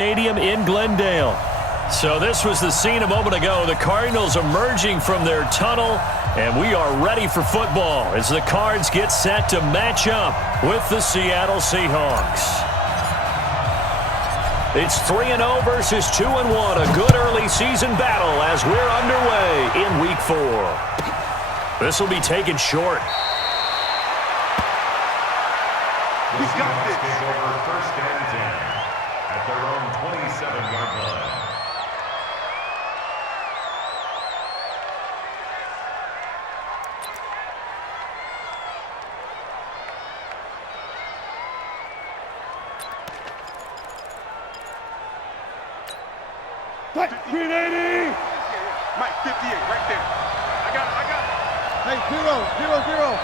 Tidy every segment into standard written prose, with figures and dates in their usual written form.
Stadium in Glendale. So this was the scene a moment ago. The Cardinals emerging from their tunnel, and we are ready for football as the Cards get set to match up with the Seattle Seahawks. It's 3-0 versus 2-1. A good early season battle as we're underway in Week 4. This will be taken short. We got this. Over first and 10 at their own 27-yard line. Mike, 380! Mike, 58, right there. I got it. Hey, 0-0-0.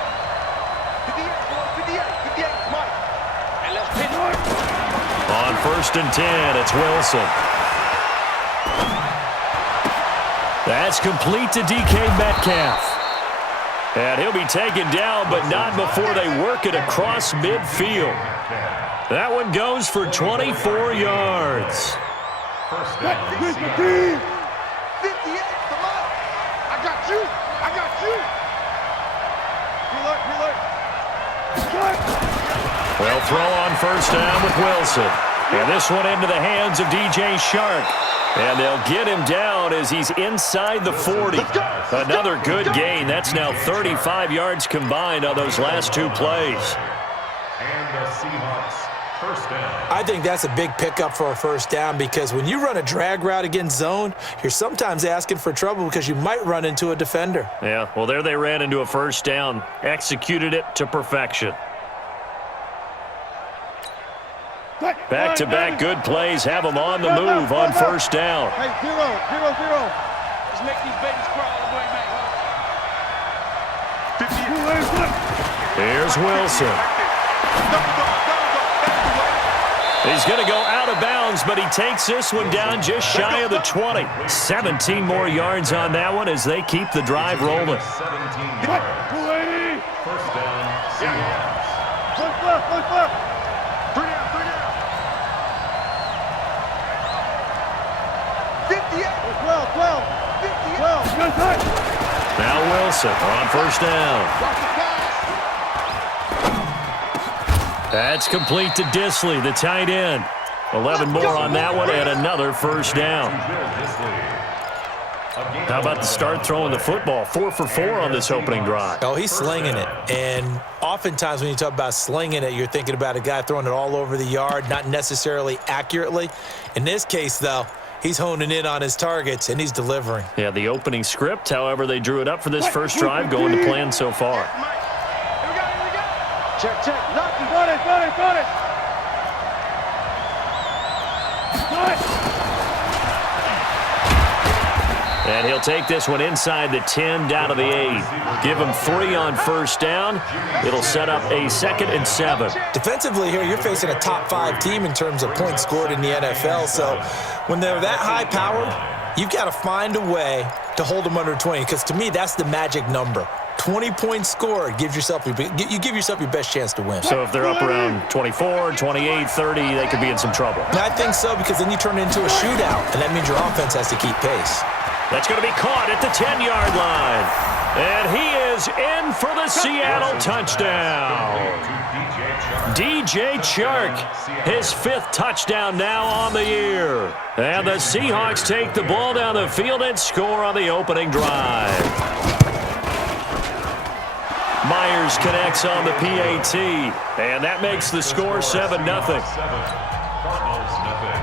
58, Mike. And let's pin it. On first and 10, it's Wilson. That's complete to DK Metcalf. And he'll be taken down, but not before they work it across midfield. That one goes for 24 yards. First down, Seahawks. 58, come on. I got you. Well, throw on first down with Wilson. And this one into the hands of DJ Shark. And they'll get him down as he's inside the 40. Another good gain. That's now 35 yards combined on those last two plays. And the Seahawks, first down. I think that's a big pickup for a first down because when you run a drag route against zone, you're sometimes asking for trouble because you might run into a defender. Yeah, well, there they ran into a first down. Executed it to perfection. Back-to-back good plays have them on the move on first down. Hey, 0-0-0. Let's make these babies crawl all the way back. 58. Here's Wilson. He's going to go out of bounds, but he takes this one down just shy of the 20. 17 more yards on that one as they keep the drive rolling. 17 yards. 280. First down, Seahawks. Look left. 12. Good touch. Now Wilson on first down. That's complete to Disley, the tight end. 11 more on that one and another first down. How about the start throwing the football? 4 for 4 on this opening drive. Oh, he's slinging it. And oftentimes when you talk about slinging it, you're thinking about a guy throwing it all over the yard, not necessarily accurately. In this case, though, he's honing in on his targets, and he's delivering. Yeah, the opening script, however, they drew it up for this first drive going to plan so far. Here we go. Check. Lucky. Got it. And he'll take this one inside the 10 down to the 8. Give him 3 on first down. It'll set up a 2nd and 7. Defensively here, you're facing a top 5 team in terms of points scored in the NFL. So when they're that high-powered, you've got to find a way to hold them under 20 because, to me, that's the magic number. 20 points scored, you give yourself your best chance to win. So if they're up around 24, 28, 30, they could be in some trouble. I think so because then you turn it into a shootout, and that means your offense has to keep pace. That's going to be caught at the 10-yard line. And he is in for the Seattle touchdown. DJ Chark, his 5th touchdown now on the year. And the Seahawks take the ball down the field and score on the opening drive. Myers connects on the PAT, and that makes the score 7-0. Cardinals, nothing.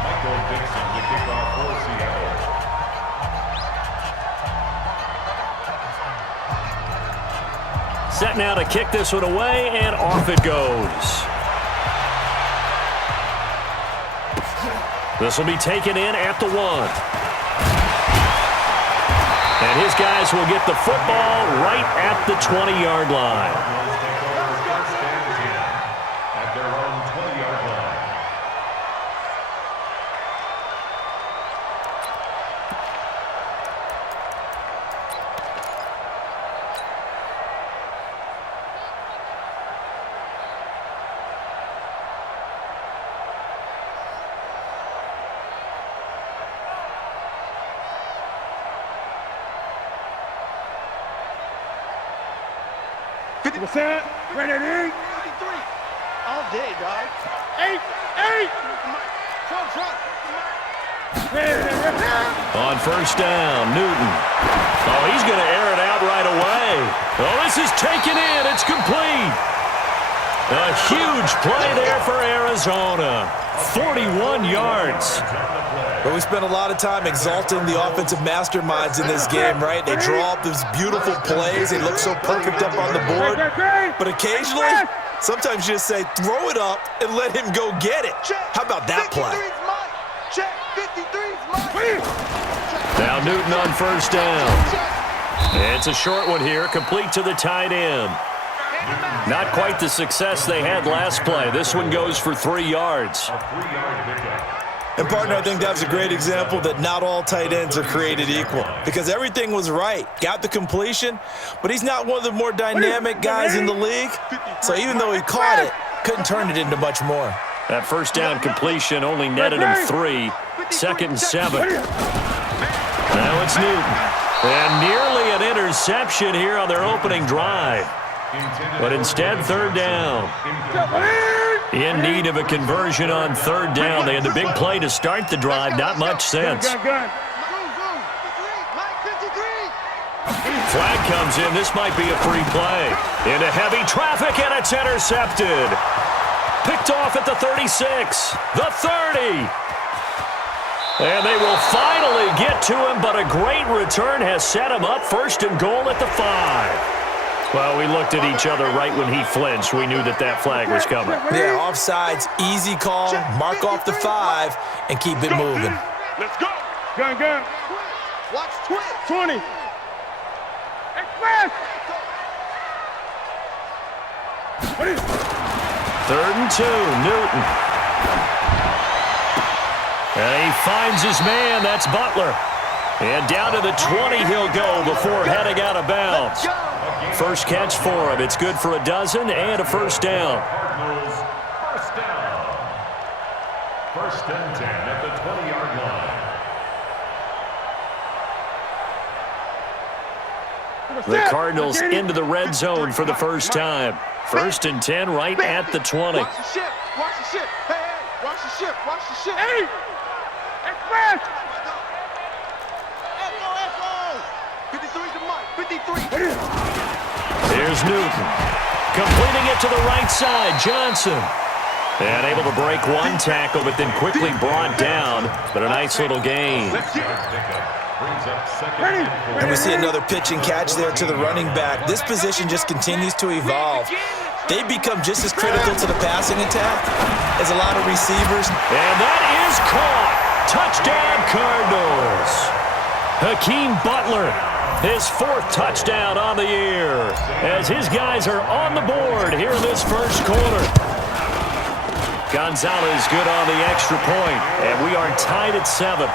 Michael Dixon to kick off for Seattle. Set now to kick this one away, and off it goes. This will be taken in at the 1. And his guys will get the football right at the 20-yard line. Take over first and 10 at their own 20-yard line. Set. Ready. 53. All day, dog. 8. Front. On first down, Newton. Oh, he's going to air it out right away. Oh, this is taken in. It's complete. A huge play there for Arizona. 41 yards. But we spent a lot of time exalting the offensive masterminds in this game, right? They draw up these beautiful plays. They look so perfect up on the board. But occasionally, sometimes you just say, throw it up and let him go get it. How about that play? 53's mine. Check. 53's mine. Now Newton on first down. It's a short one here, complete to the tight end. Not quite the success they had last play. This one goes for 3 yards. And, partner, I think that was a great example that not all tight ends are created equal because everything was right. Got the completion, but he's not one of the more dynamic guys in the league. So even though he caught it, couldn't turn it into much more. That first down completion only netted him 3. 2nd and 7. Now it's Newton. And nearly an interception here on their opening drive. But instead, 3rd down. In need of a conversion on 3rd down. They had the big play to start the drive. Not much sense. Flag comes in. This might be a free play. Into heavy traffic, and it's intercepted. Picked off at the 36, the 30. And they will finally get to him, but a great return has set him up 1st and goal at the 5. Well, we looked at each other right when he flinched. We knew that that flag was coming. Yeah, offsides, easy call, mark off the 5, and keep it moving. Let's go. Gun. Watch twist. 20. Express. 3rd and 2, Newton. And he finds his man. That's Butler. And down to the 20 he'll go before heading out of bounds. First catch for him. It's good for a dozen and a 1st down. Cardinals, 1st down. 1st and 10 at the 20-yard line. The Cardinals into the red zone for the first time. 1st and 10 right at the 20. Watch the ship. Hey, watch the ship. Hey. Express. Echo. 53's the mark. 53. Here's Newton. Completing it to the right side, Johnson. And able to break one tackle, but then quickly brought down. But a nice little gain. And we see another pitch and catch there to the running back. This position just continues to evolve. They become just as critical to the passing attack as a lot of receivers. And that is caught. Touchdown, Cardinals. Hakeem Butler, his 4th touchdown on the year, as his guys are on the board here in this first quarter. Gonzalez good on the extra point, and we are tied at 7.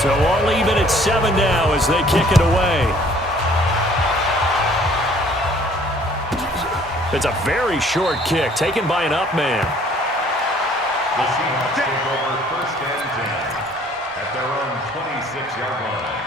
So all even at 7 now as they kick it away. It's a very short kick taken by an up man. The Seahawks take over 1st and 10 at their own 26-yard line.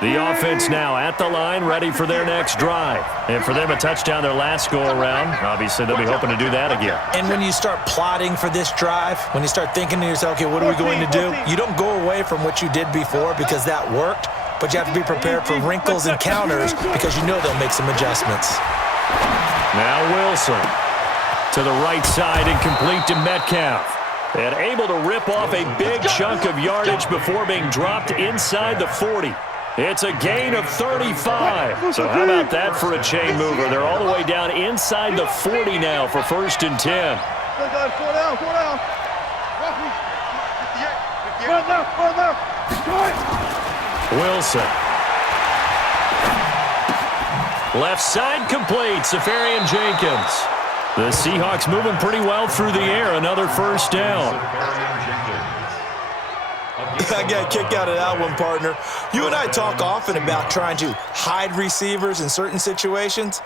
The offense now at the line, ready for their next drive. And for them, a touchdown their last go-around. Obviously, they'll be hoping to do that again. And when you start plotting for this drive, when you start thinking to yourself, okay, what are we going to do? You don't go away from what you did before because that worked, but you have to be prepared for wrinkles and counters because you know they'll make some adjustments. Now Wilson to the right side and complete to Metcalf. And able to rip off a big chunk of yardage before being dropped inside the 40. It's a gain of 35. So how about that for a chain mover? They're all the way down inside the 40 now for 1st and 10. 4 down. Wilson. Left side complete, Safarian Jenkins. The Seahawks moving pretty well through the air. Another 1st down. I got a kick out of that one, partner. You and I talk often about trying to hide receivers in certain situations,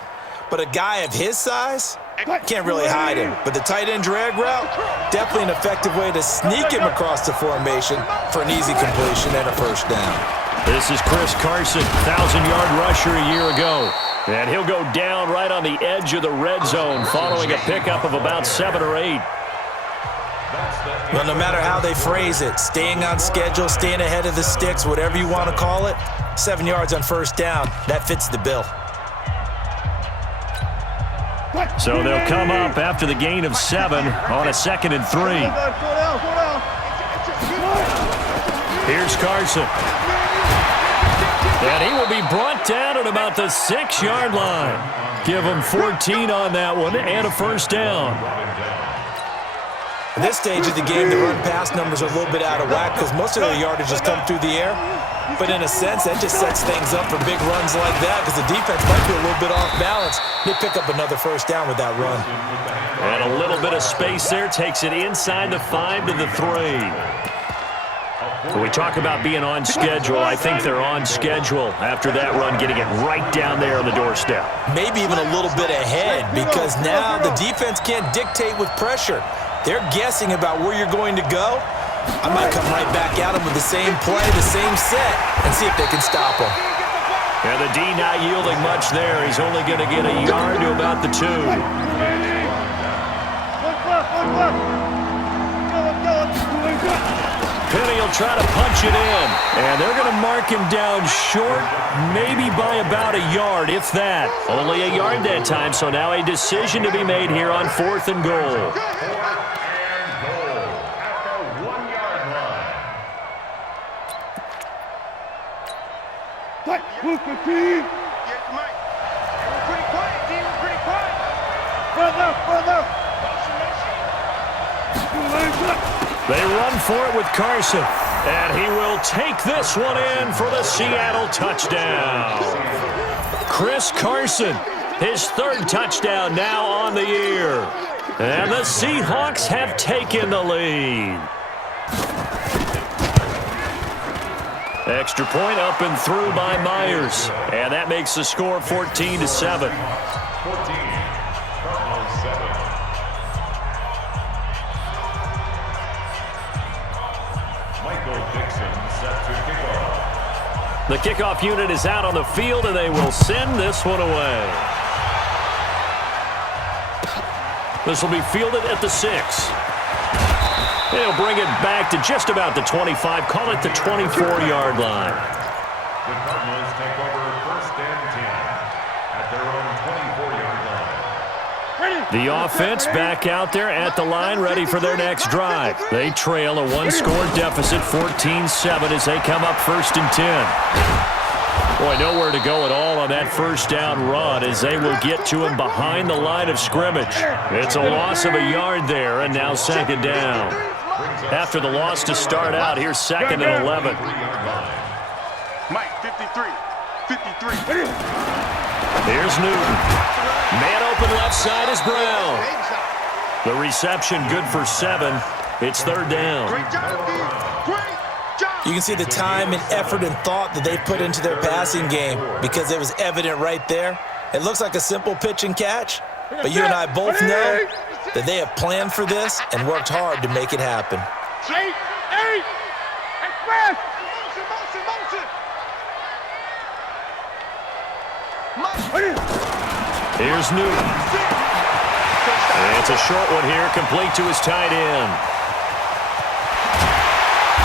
but a guy of his size, Can't really hide him, but the tight end drag route, definitely an effective way to sneak him across the formation for an easy completion and a first down. This is Chris Carson, 1,000-yard rusher a year ago. And he'll go down right on the edge of the red zone following a pickup of about 7 or 8. Well, no matter how they phrase it, staying on schedule, staying ahead of the sticks, whatever you want to call it, 7 yards on first down, that fits the bill. So they'll come up after the gain of 7 on a 2nd and 3. Here's Carson. And he will be brought down at about the 6-yard line. Give him 14 on that one and a first down. At this stage of the game, the run-pass numbers are a little bit out of whack because most of their yardage has come through the air. But in a sense, that just sets things up for big runs like that because the defense might be a little bit off balance. They pick up another first down with that run. And a little bit of space there takes it inside the 5 to the 3. When we talk about being on schedule, I think they're on schedule after that run, getting it right down there on the doorstep. Maybe even a little bit ahead because now the defense can't dictate with pressure. They're guessing about where you're going to go. I might come right back at them with the same play, the same set, and see if they can stop them. And the D not yielding much there. He's only going to get a yard to about the 2. Penny will try to punch it in, and they're going to mark him down short, maybe by about a yard, if that. Only a yard that time, so now a decision to be made here on 4th and goal. Move the team. Yes, Mike. We're pretty quiet, team. We're pretty quiet. Further. They run for it with Carson, and he will take this one in for the Seattle touchdown. Chris Carson, his 3rd touchdown now on the year. And the Seahawks have taken the lead. Extra point up and through by Myers. And that makes the score 14-7. 14, Cardinals 7. Michael Dixon set to kick off. The kickoff unit is out on the field, and they will send this one away. This will be fielded at the 6. They'll bring it back to just about the 25, call it the 24-yard line. The Cardinals take over 1st and 10 at their own 24-yard line. The offense back out there at the line, ready for their next drive. They trail a 1-score deficit, 14-7, as they come up 1st and 10. Boy, nowhere to go at all on that first down run as they will get to him behind the line of scrimmage. It's a loss of a yard there, and now 2nd down. After the loss to start out, here's 2nd and 11. Mike, 53. Here's Newton. Man open left side is Brown. The reception good for 7. It's 3rd down. Great job, Steve. Great job. You can see the time and effort and thought that they put into their passing game because it was evident right there. It looks like a simple pitch and catch, but you and I both know that they have planned for this and worked hard to make it happen. 8, express. Motion. Here's Newton. It's a short one here, complete to his tight end.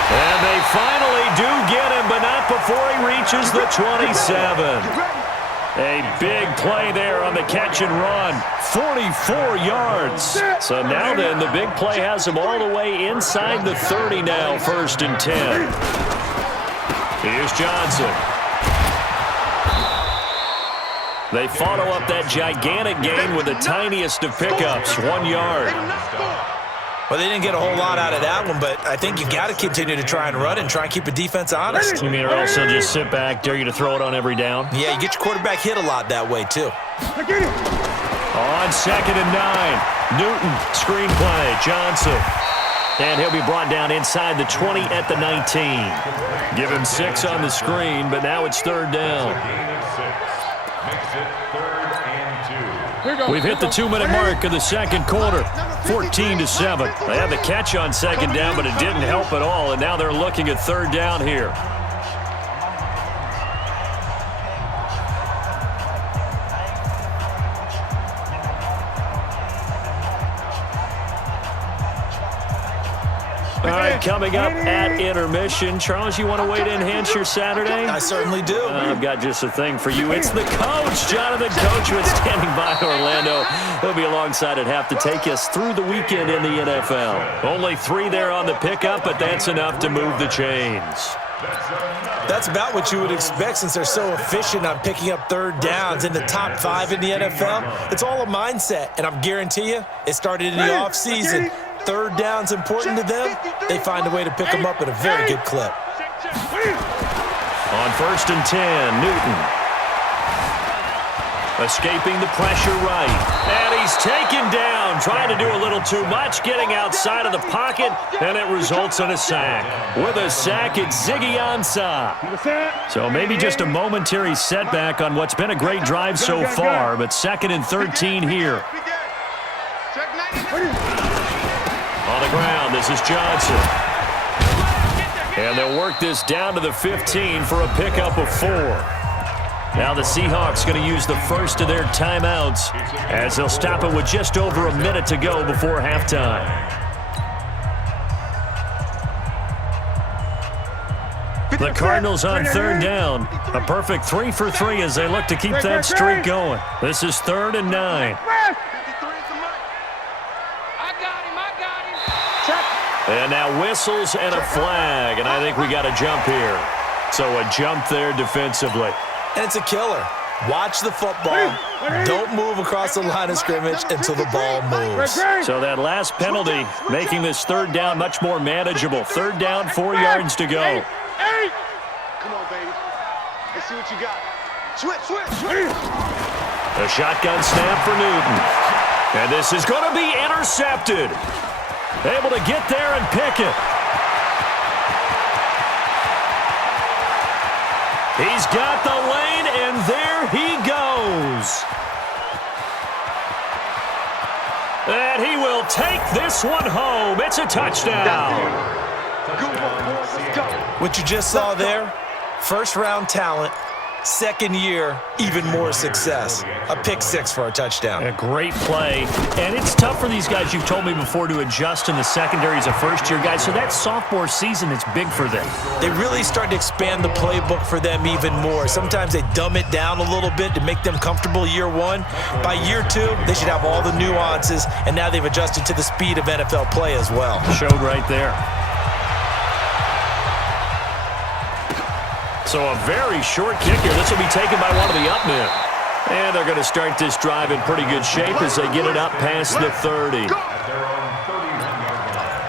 And they finally do get him, but not before he reaches the 27. A big play there on the catch and run. 44 yards. So now then, the big play has him all the way inside the 30 now, 1st and 10. Here's Johnson. They follow up that gigantic gain with the tiniest of pickups, 1 yard. Well, they didn't get a whole lot out of that one, but I think you've got to continue to try and run and try and keep the defense honest. You mean or else they'll just sit back, dare you to throw it on every down? Yeah, you get your quarterback hit a lot that way, too. On 2nd and 9, Newton, screenplay, Johnson. And he'll be brought down inside the 20 at the 19. Give him 6 on the screen, but now it's 3rd down. Gain of 6 makes it 3rd and 2. We've hit the 2-minute mark of the second quarter, 14-7. They had the catch on second down, but it didn't help at all, and now they're looking at third down here. All right, coming up at intermission. Charles, you want to wait to enhance your Saturday? I certainly do. I've got just a thing for you. It's the coach, Jonathan Coachman, standing by Orlando. He'll be alongside at half to take us through the weekend in the NFL. Only 3 there on the pickup, but that's enough to move the chains. That's about what you would expect since they're so efficient on picking up third downs in the top 5 in the NFL. It's all a mindset, and I guarantee you it started in the offseason. Third down's important to them. They find a way to pick them up at a very good clip. On 1st and 10, Newton. Escaping the pressure right. And he's taken down, trying to do a little too much, getting outside of the pocket, and it results in a sack. With a sack, it's Ziggy Ansah. So maybe just a momentary setback on what's been a great drive so far, but 2nd and 13 here. On the ground, this is Johnson. And they'll work this down to the 15 for a pickup of 4. Now the Seahawks going to use the first of their timeouts as they'll stop it with just over a minute to go before halftime. The Cardinals on third down. A perfect 3 for 3 as they look to keep that streak going. This is 3rd and 9. And now whistles and a flag, and I think we got a jump here. So a jump there defensively. And it's a killer. Watch the football. Don't move across the line of scrimmage until the ball moves. So that last penalty making this third down much more manageable. Third down, 4 yards to go. Come on, baby. Let's see what you got. Switch. A shotgun snap for Newton. And this is going to be intercepted. Able to get there and pick it. He's got the lane, and there he goes. And he will take this one home. It's a touchdown. Good one, boys. Let's go. What you just saw there, first-round talent, second year, even more success. A pick 6 for a touchdown. A great play. And it's tough for these guys, you've told me before, to adjust in the secondary as a first-year guy. So that sophomore season is big for them. They really start to expand the playbook for them even more. Sometimes they dumb it down a little bit to make them comfortable year 1. By year 2, they should have all the nuances, and now they've adjusted to the speed of NFL play as well. Showed right there. So a very short kick here. This will be taken by one of the up men. And they're going to start this drive in pretty good shape as they get it up past the 30. At their own 31-yard line.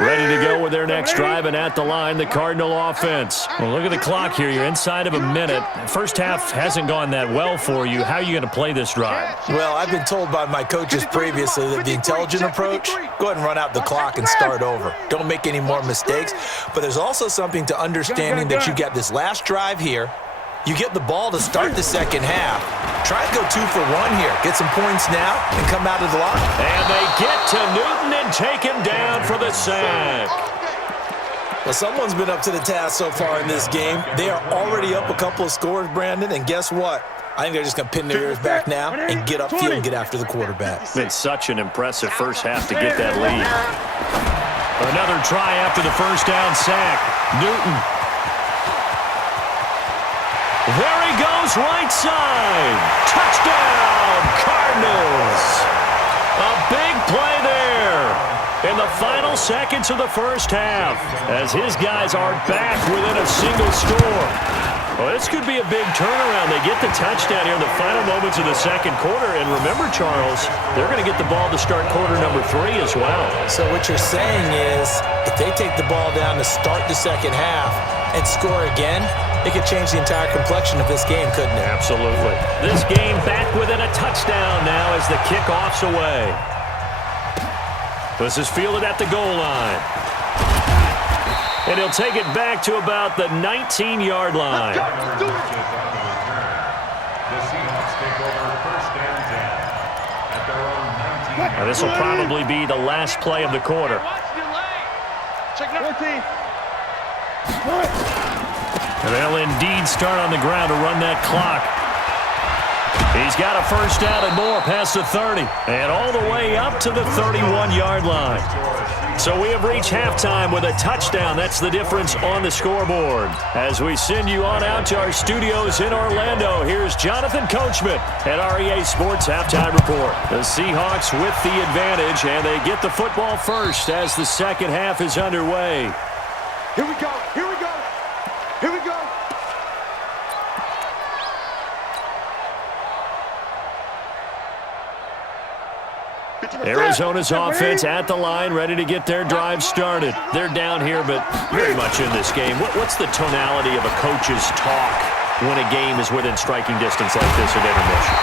Ready to go with their next drive, and at the line, the Cardinal offense. Well, look at the clock here. You're inside of a minute. First half hasn't gone that well for you. How are you going to play this drive? Well, I've been told by my coaches previously that the intelligent approach, go ahead and run out the clock and start over. Don't make any more mistakes. But there's also something to understanding that you got this last drive here. You get the ball to start the second half. Try and go 2 for 1 here. Get some points now and come out of the line. And they get to Newton and take him down for the sack. Well, someone's been up to the task so far in this game. They are already up a couple of scores, Brandon, and guess what? I think they're just going to pin their ears back now and get upfield and get after the quarterback. Been such an impressive first half to get that lead. Another try after the first down sack. Newton. There he goes, right side. Touchdown, Cardinals. A big play there in the final seconds of the first half as his guys are back within a single score. Well, this could be a big turnaround. They get the touchdown here in the final moments of the second quarter. And remember, Charles, they're going to get the ball to start quarter number 3 as well. So what you're saying is if they take the ball down to start the second half and score again, it could change the entire complexion of this game, couldn't it? Absolutely. This game back within a touchdown now as the kickoff's away. This is fielded at the goal line. And he'll take it back to about the 19-yard line. The Seahawks take over first and 10 at their own 19. Now, this will probably be the last play of the quarter. Check number 14. And they'll indeed start on the ground to run that clock. He's got a first down and more past the 30. And all the way up to the 31-yard line. So we have reached halftime with a touchdown. That's the difference on the scoreboard. As we send you on out to our studios in Orlando, here's Jonathan Coachman at REA Sports Halftime Report. The Seahawks with the advantage, and they get the football first as the second half is underway. Here we go. Here we go. Here we go. Arizona's offense at the line, ready to get their drive started. They're down here, but very much in this game. What's the tonality of a coach's talk when a game is within striking distance like this at intermission?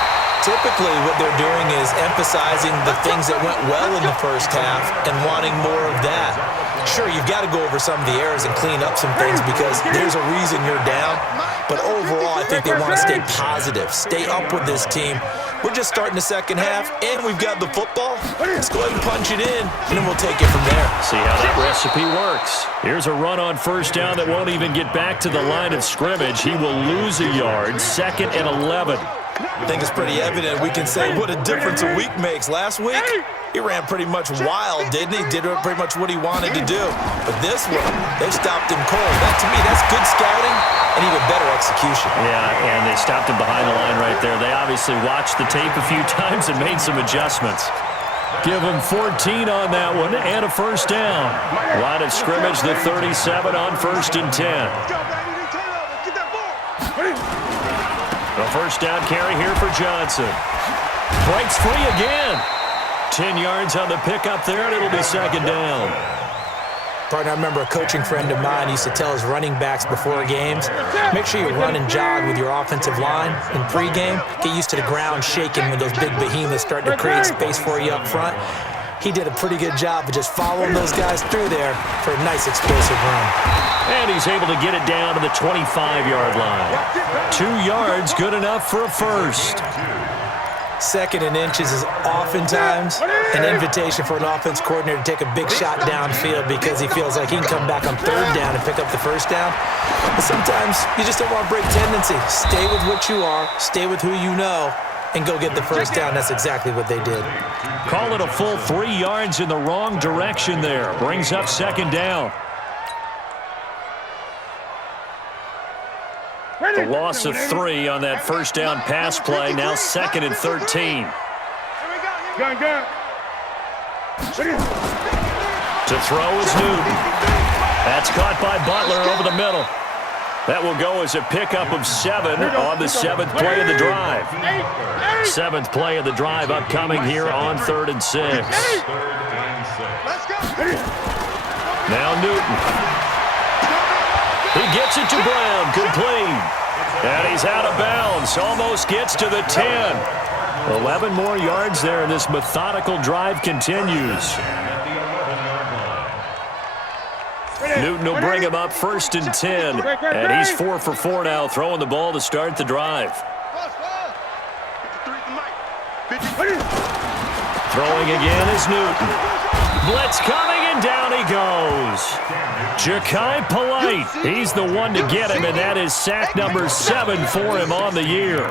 Typically, what they're doing is emphasizing the things that went well in the first half and wanting more of that. Sure, you've got to go over some of the errors and clean up some things because there's a reason you're down. But overall, I think they want to stay positive, stay up with this team. We're just starting the second half, and we've got the football. Let's go ahead and punch it in, and then we'll take it from there. See how that recipe works. Here's a run on first down that won't even get back to the line of scrimmage. He will lose a yard, 2nd and 11. I think it's pretty evident. We can say what a difference a week makes. Last week, he ran pretty much wild, didn't he? Did pretty much what he wanted to do. But this one, they stopped him cold. That, to me, that's good scouting and even better execution. Yeah, and they stopped him behind the line right there. They obviously watched the tape a few times and made some adjustments. Give him 14 on that one and a first down. Line of scrimmage, the 37 on 1st and 10. A first down carry here for Johnson. Breaks free again. 10 yards on the pickup there, and it'll be 2nd down. Partner, I remember a coaching friend of mine used to tell his running backs before games, make sure you run and jog with your offensive line in pregame. Get used to the ground shaking when those big behemoths start to create space for you up front. He did a pretty good job of just following those guys through there for a nice explosive run. And he's able to get it down to the 25-yard line. 2 yards, good enough for a first. 2nd and inches is oftentimes an invitation for an offense coordinator to take a big shot downfield because he feels like he can come back on 3rd down and pick up the first down. But sometimes you just don't want to break tendency. Stay with what you are, stay with who you know, and go get the first down. That's exactly what they did. Call it a full 3 yards in the wrong direction there. Brings up 2nd down. The loss of 3 on that first down pass play. Now 2nd and 13. Gun. To throw is Newton. That's caught by Butler over the middle. That will go as a pickup of 7 on the 7th play of the drive. 7th play of the drive upcoming here on 3rd and 6. Now Newton. He gets it to Brown, complete. And he's out of bounds, almost gets to the 10. 11 more yards there, and this methodical drive continues. Newton will bring him up 1st and 10, and he's 4 for 4 now, throwing the ball to start the drive. Throwing again is Newton. Blitz coming, and down he goes. Ja'Kai Polite, he's the one to get him, and that is sack number 7 for him on the year.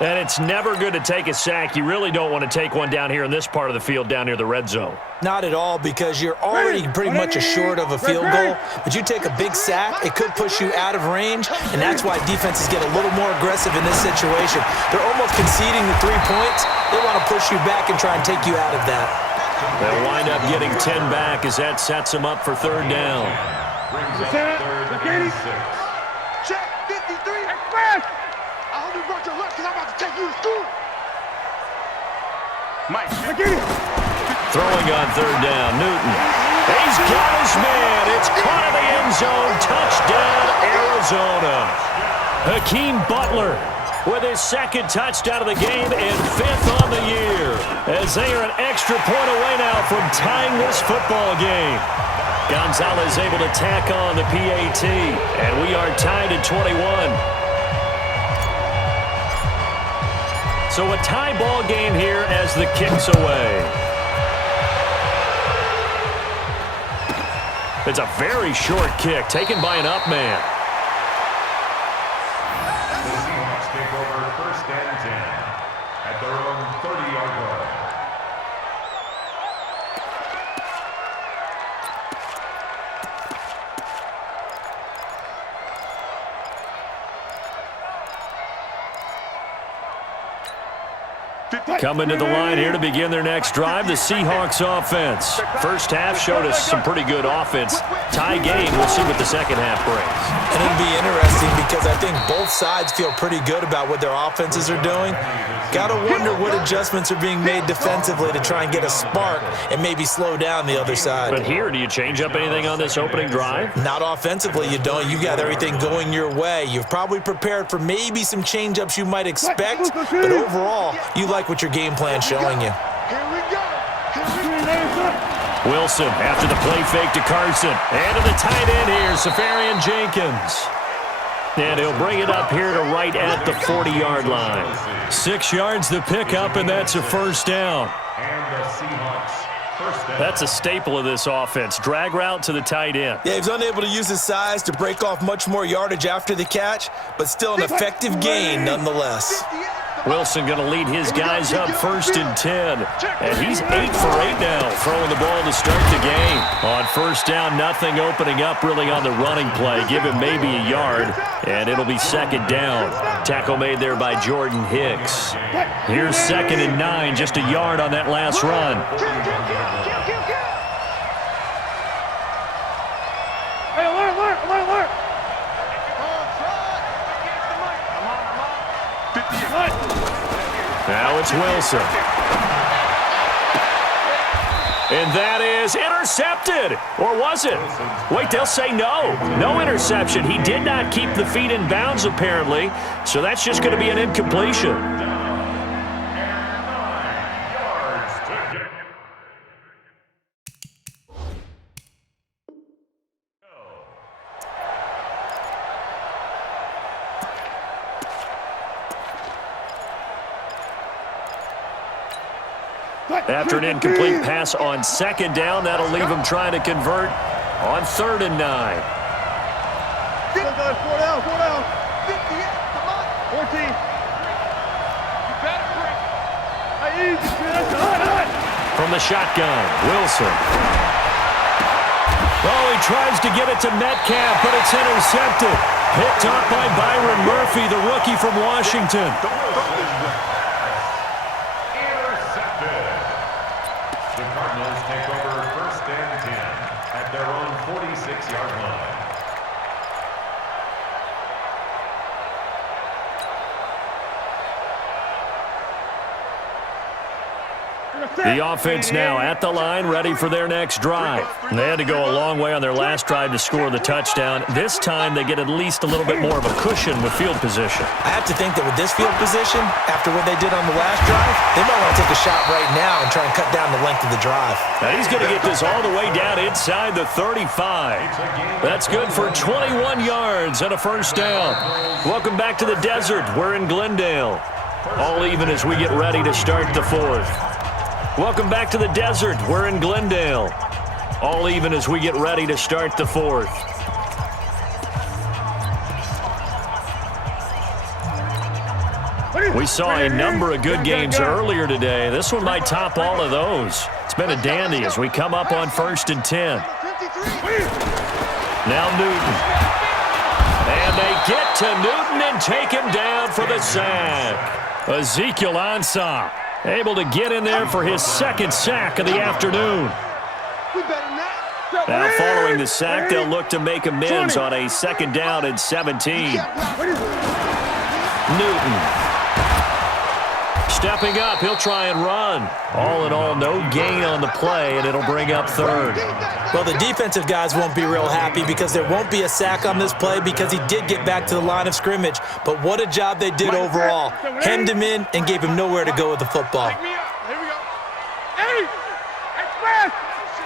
And it's never good to take a sack. You really don't want to take one down here in this part of the field, down near the red zone. Not at all, because you're already pretty much assured of a field goal. But you take a big sack, it could push you out of range, and that's why defenses get a little more aggressive in this situation. They're almost conceding the 3 points. They want to push you back and try and take you out of that. They'll wind up getting 10 back as that sets them up for 3rd down. Check 53. Express. I hope you brought your lunch because I'm about to take you to school. Mike. Throwing on 3rd down, Newton. He's got his man. It's caught in the end zone. Touchdown, Arizona. Hakeem Butler with his second touchdown of the game and 5th on the year, as they are an extra point away now from tying this football game. Gonzalez able to tack on the PAT, and we are tied at 21. So a tie ball game here as the kick's away. It's a very short kick taken by an up man. The Seahawks take over 1st and 10 at their own 30-yard line. Coming to the line here to begin their next drive, the Seahawks offense. First half showed us some pretty good offense. Tie game, we'll see what the second half brings. And it'll be interesting because I think both sides feel pretty good about what their offenses are doing. Got to wonder what adjustments are being made defensively to try and get a spark and maybe slow down the other side. But here, do you change up anything on this opening drive? Not offensively, you don't. You got everything going your way. You've probably prepared for maybe some change-ups you might expect, but overall, you like what your game plan's showing you. Here we go. Wilson after the play fake to Carson. And to the tight end here, Safarian Jenkins. And he'll bring it up here to right at the 40-yard line. 6 yards the pickup, and that's a first down. And the Seahawks first down. That's a staple of this offense. Drag route to the tight end. Yeah, he's unable to use his size to break off much more yardage after the catch, but still an effective gain nonetheless. Wilson going to lead his guys up 1st and 10. And he's 8 for 8 now, throwing the ball to start the game. On first down, nothing opening up really on the running play. Give him maybe a yard, and it'll be 2nd down. Tackle made there by Jordan Hicks. Here's 2nd and 9, just a yard on that last run. Hey, alert. Now it's Wilson. And that is intercepted. Or was it? Wait, they'll say no. No interception. He did not keep the feet in bounds, apparently. So that's just going to be an incompletion. After an incomplete pass on 2nd down, that'll leave him trying to convert on 3rd and 9. 4 down. 14. From the shotgun, Wilson. Oh, he tries to get it to Metcalf, but it's intercepted. Picked up by Byron Murphy, the rookie from Washington. The Cardinals take over 1st and 10 at their own 46-yard line. The offense now at the line, ready for their next drive. They had to go a long way on their last drive to score the touchdown. This time they get at least a little bit more of a cushion with field position. I have to think that with this field position, after what they did on the last drive, they might want to take a shot right now and try and cut down the length of the drive. Now he's going to get this all the way down inside the 35. That's good for 21 yards and a first down. Welcome back to the desert. We're in Glendale. All even as we get ready to start the 4th. Welcome back to the desert. We're in Glendale. All even as we get ready to start the 4th. We saw a number of good games earlier today. This one might top all of those. It's been a dandy as we come up on 1st and 10. Now Newton. And they get to Newton and take him down for the sack. Ezekiel Ansah able to get in there for his 2nd sack of the afternoon. Now following the sack, they'll look to make amends on a 2nd down and 17. Newton. Stepping up, he'll try and run. All in all, no gain on the play, and it'll bring up third. Well, the defensive guys won't be real happy because there won't be a sack on this play because he did get back to the line of scrimmage. But what a job they did overall. Hemmed him in and gave him nowhere to go with the football. Here we go. Hey! Express!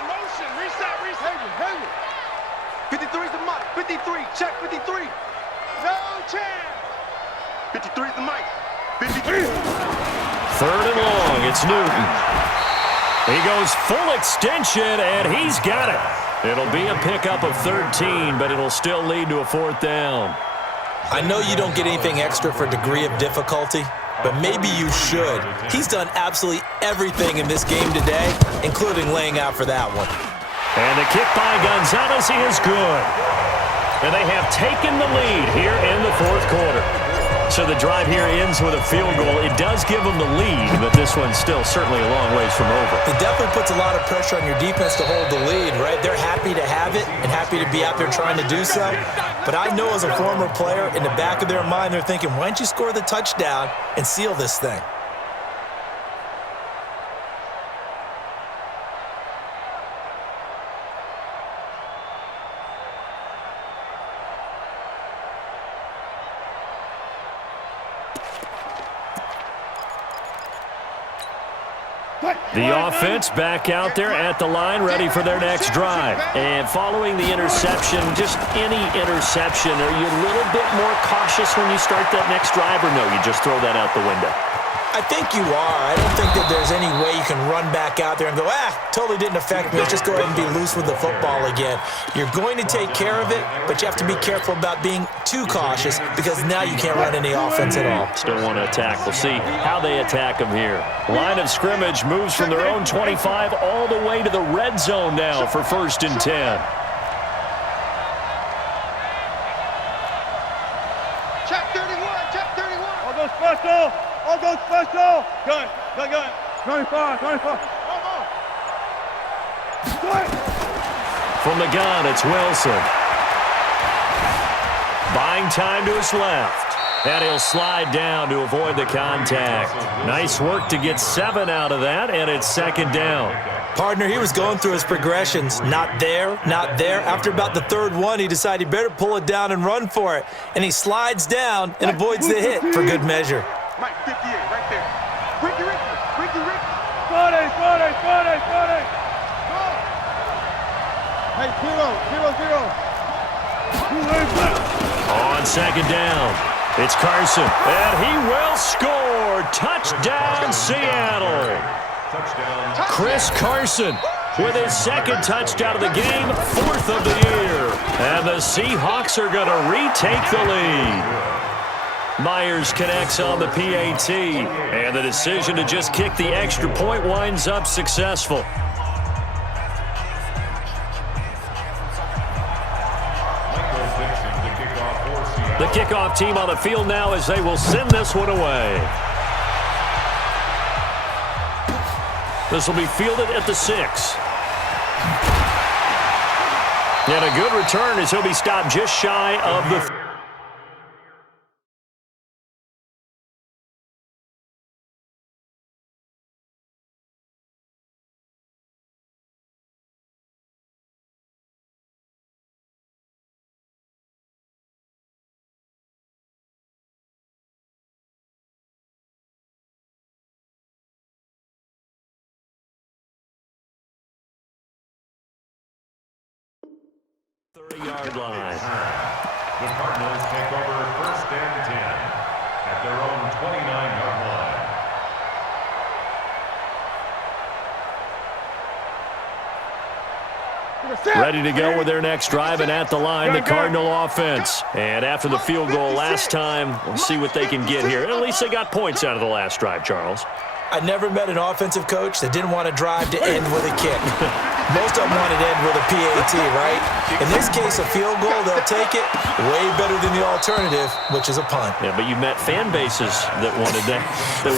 Motion. Reset. Heavy. 53's the mic. 53. Check 53. No chance. 53's the mic. 53. Third and long, it's Newton. He goes full extension, and he's got it. It'll be a pickup of 13, but it'll still lead to a fourth down. I know you don't get anything extra for degree of difficulty, but maybe you should. He's done absolutely everything in this game today, including laying out for that one. And the kick by Gonzalez is good. And they have taken the lead here in the fourth quarter. So the drive here ends with a field goal. It does give them the lead, but this one's still certainly a long ways from over. It definitely puts a lot of pressure on your defense to hold the lead, right? They're happy to have it and happy to be out there trying to do so. But I know as a former player, in the back of their mind, they're thinking, why don't you score the touchdown and seal this thing? The offense back out there at the line, ready for their next drive. And following the interception, just any interception, are you a little bit more cautious when you start that next drive, or no, you just throw that out the window? I think you are. I don't think that there's any way you can run back out there and go, totally didn't affect me. Let's just go ahead and be loose with the football again. You're going to take care of it, but you have to be careful about being too cautious because now you can't run any offense at all. Still want to attack. We'll see how they attack them here. Line of scrimmage moves from their own 25 all the way to the red zone now for 1st and 10. Check 31. I'll go special. Gun. 25. From the gun, it's Wilson. Buying time to his left. And he'll slide down to avoid the contact. Nice work to get 7 out of that, and it's 2nd down. Partner, he was going through his progressions. Not there. After about the 3rd one, he decided he better pull it down and run for it. And he slides down and avoids the hit for good measure. Mike 58, right there. Ricky. Friday. Hey, 0. On 2nd down, it's Carson, and he will score. Touchdown, Seattle. Touchdown. Chris Carson with his 2nd touchdown of the game, 4th of the year. And the Seahawks are going to retake the lead. Myers connects on the PAT, and the decision to just kick the extra point winds up successful. The kickoff team on the field now as they will send this one away. This will be fielded at the 6. And a good return as he'll be stopped just shy of the... yard line. The Cardinals take over 1st and 10 at their own 29-yard line. Ready to go with their next drive, and at the line, the Cardinal offense. And after the field goal last time, we'll see what they can get here. At least they got points out of the last drive, Charles. I never met an offensive coach that didn't want to drive to end with a kick. Most of them wanted to end with a PAT, right? In this case, a field goal, they'll take it. Way better than the alternative, which is a punt. Yeah, but you met fan bases that wanted that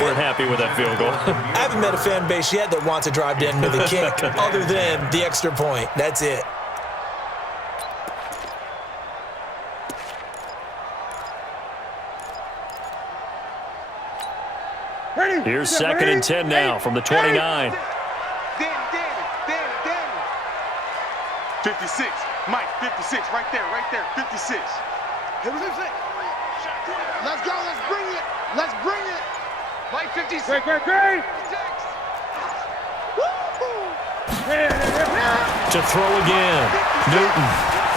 weren't happy with that field goal. I haven't met a fan base yet that wants to drive to end with a kick, other than the extra point. That's it. Here's 2nd and 10 now from the 29. Danny. 56. Mike, 56. Right there. 56. Let's go. Let's bring it. Mike, 56. Great. To throw again. Newton.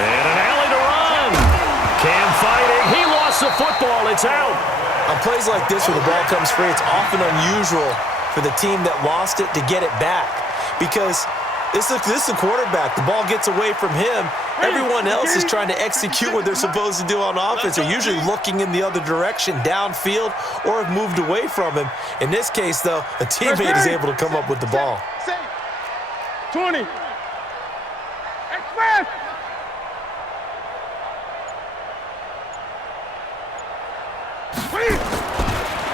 And an alley to run. Cam fighting. He lost the football. It's out. On plays like this where the ball comes free, it's often unusual for the team that lost it to get it back. Because this is a quarterback. The ball gets away from him. Everyone else is trying to execute what they're supposed to do on offense. They're usually looking in the other direction, downfield, or have moved away from him. In this case, though, a teammate is able to come up with the ball. 20. Express.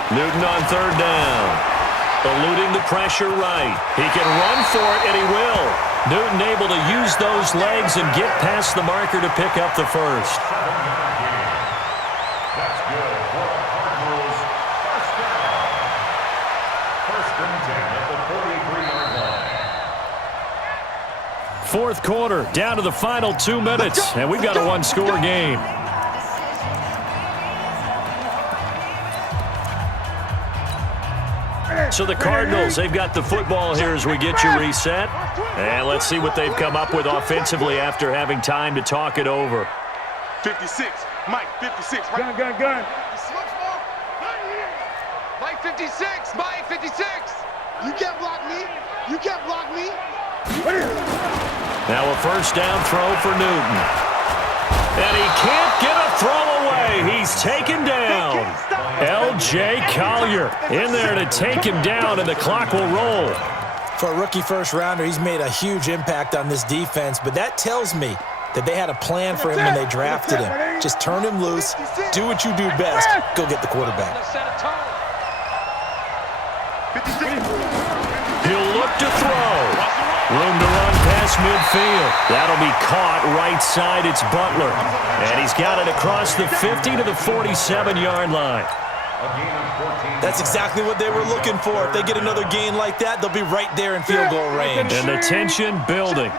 Newton on 3rd down. Eluding the pressure right. He can run for it, and he will. Newton able to use those legs and get past the marker to pick up the first. That's good for the Cardinals. First down. 1st and 10 at the 43-yard line. Fourth quarter, down to the final 2 minutes, and we've got a one-score game. So the Cardinals, they've got the football here as we get you reset. And let's see what they've come up with offensively after having time to talk it over. 56. Mike, 56. Gun. Mike, 56. Mike, 56. You can't block me. Now a first down throw for Newton. And he can't get a throw away. He's taken down. L.J. Collier in there to take him down, and the clock will roll. For a rookie first-rounder, he's made a huge impact on this defense, but that tells me that they had a plan for him when they drafted him. Just turn him loose, do what you do best, go get the quarterback. He'll look to throw. Room to run past midfield. That'll be caught right side. It's Butler. And he's got it across the 50 to the 47-yard line. That's exactly what they were looking for. If they get another gain like that, they'll be right there in field goal range. And the tension building.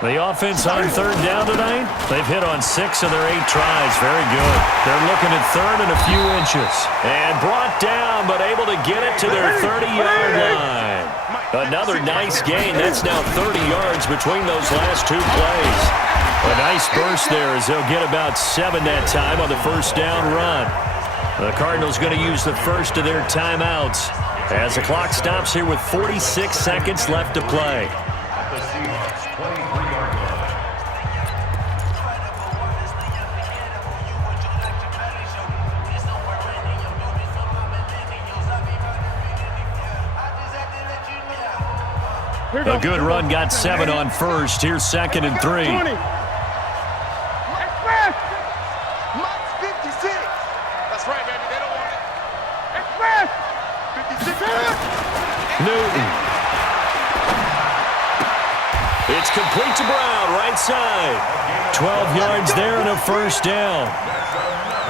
The offense on 3rd down tonight, they've hit on 6 of their 8 tries. Very good. They're looking at 3rd and a few inches. And brought down, but able to get it to their 30-yard line. Another nice gain. That's now 30 yards between those last 2 plays. A nice burst there as they'll get about 7 that time on the first down run. The Cardinals going to use the first of their timeouts as the clock stops here with 46 seconds left to play. At the Seahawks 23-yard line. A good run, got 7 on first. Here's 2nd and 3. 20. Express. Mike's 56. That's right, baby. They don't want it. Express. 56. Newton. It's complete to Brown, right side. 12 yards there and a first down.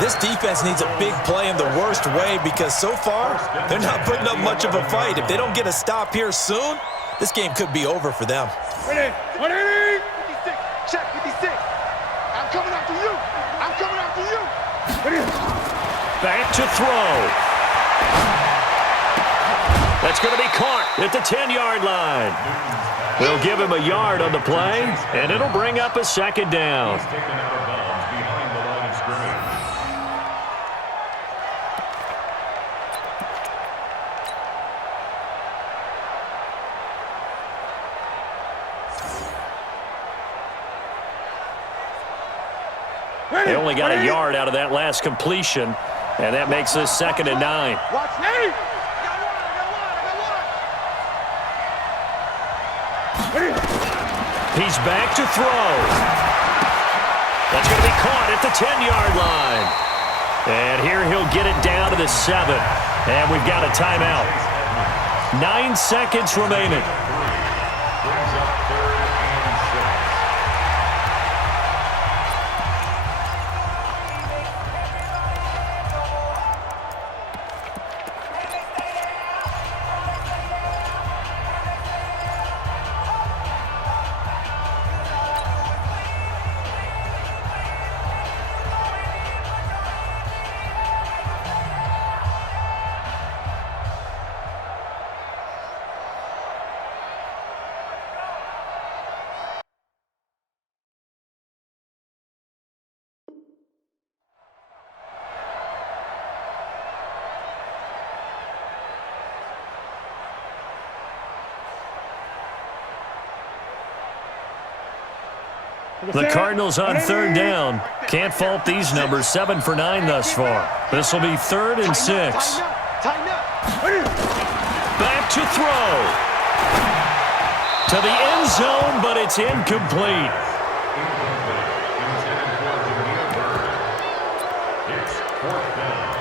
This defense needs a big play in the worst way because so far, they're not putting up much of a fight. If they don't get a stop here soon, this game could be over for them. 20. 56. Check 56. I'm coming after you. Back to throw. That's going to be caught at the 10-yard line. They'll give him a yard on the play, and it'll bring up a 2nd down. He's taken out of bounds behind the line of scrimmage. They only got a yard out of that last completion, and that makes this 2nd and 9. Watch me. He's back to throw. That's going to be caught at the 10-yard line. And here he'll get it down to the 7. And we've got a timeout. 9 seconds remaining. Brings up 3rd and 6. The Cardinals on third down. Can't fault these numbers. 7 for 9 thus far. This will be 3rd and 6. Back to throw. To the end zone, but it's incomplete. It's 4th down.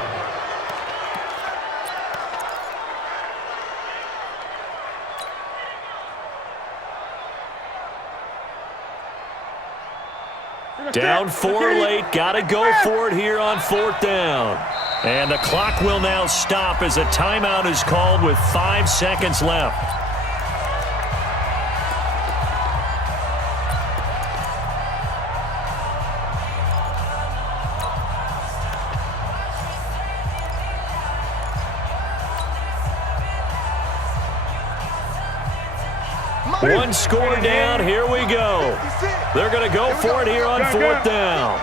Down 4 late. Got to go for it here on 4th down. And the clock will now stop as a timeout is called with 5 seconds left. One score down. Here we go. They're going to go for it here on 4th down.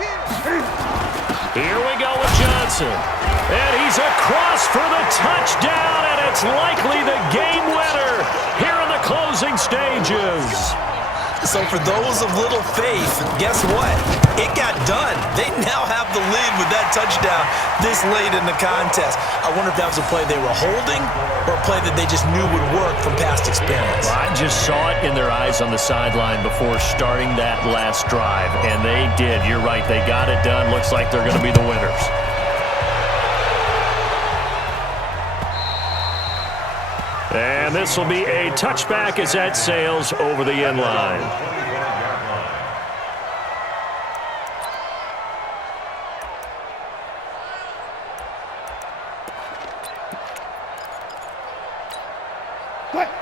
Here we go with Johnson. And he's across for the touchdown, and it's likely the game winner here in the closing stages. So for those of little faith, guess what? It got done. They now have the lead with that touchdown this late in the contest. I wonder if that was a play they were holding or a play that they just knew would work from past experience. Well, I just saw it in their eyes on the sideline before starting that last drive, and they did. You're right. They got it done. Looks like they're going to be the winners. And this will be a touchback as that sails over the end line.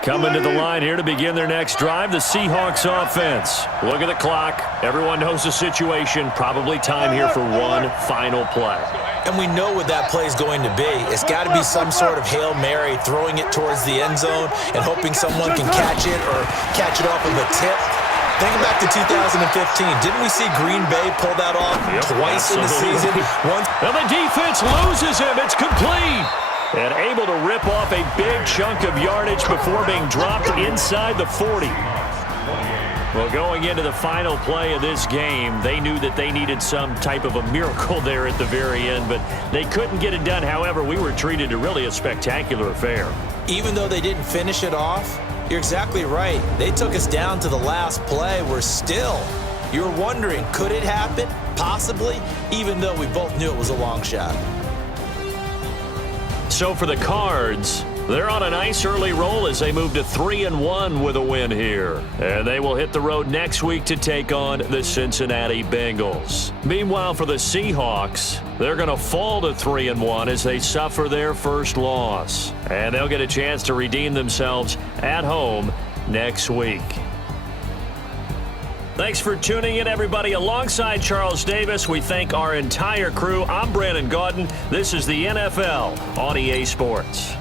Coming to the line here to begin their next drive, the Seahawks offense. Look at the clock. Everyone knows the situation. Probably time here for one final play. And we know what that play is going to be. It's got to be some sort of Hail Mary, throwing it towards the end zone and hoping someone can catch it or catch it off of a tip. Thinking back to 2015, didn't we see Green Bay pull that off twice in the season? Once. And the defense loses him. It's complete. And able to rip off a big chunk of yardage before being dropped inside the 40. Well, going into the final play of this game, they knew that they needed some type of a miracle there at the very end, but they couldn't get it done. However, we were treated to really a spectacular affair. Even though they didn't finish it off, you're exactly right. They took us down to the last play. We're still, you're wondering, could it happen? Possibly, even though we both knew it was a long shot. So for the Cards, they're on a nice early roll as they move to 3-1 with a win here. And they will hit the road next week to take on the Cincinnati Bengals. Meanwhile, for the Seahawks, they're going to fall to 3-1 as they suffer their first loss. And they'll get a chance to redeem themselves at home next week. Thanks for tuning in, everybody. Alongside Charles Davis, we thank our entire crew. I'm Brandon Gaudin. This is the NFL on EA Sports.